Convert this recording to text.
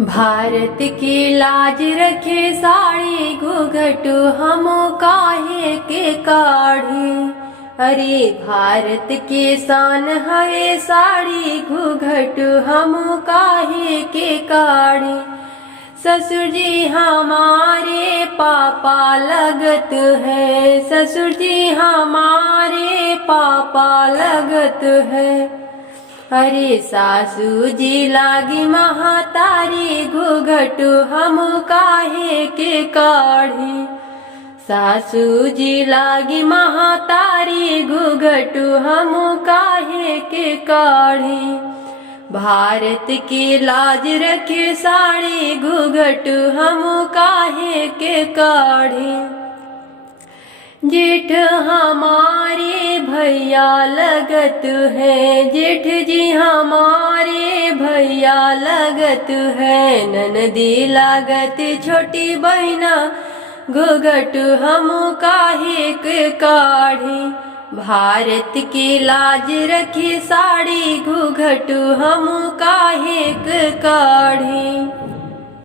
भारत की लाज रखे साड़ी घूंघटू हम काहे के काढ़ी। अरे भारत के शान है साड़ी घूंघटू हम काहे के काढ़ी। ससुर जी हमारे पापा लगत है, ससुर जी हमारे पापा लगत है। अरे सासू जी लागी महातारी घूंघटू हम काहे के काढ़ी। सासू जी लागी महातारी घूंघटू हम काहे के काढ़ी। भारत की लाज रखे साड़ी घूंघटू हम काहे के काढ़ी। जेठ हमारे भैया लगत है, जेठ जी हमारे भैया लगत है। ननदी लागत छोटी बहना घूंघटू हम काहे के काढ़ी। भारत की लाज रखी साड़ी घूंघटू हम काहे के काढ़ी।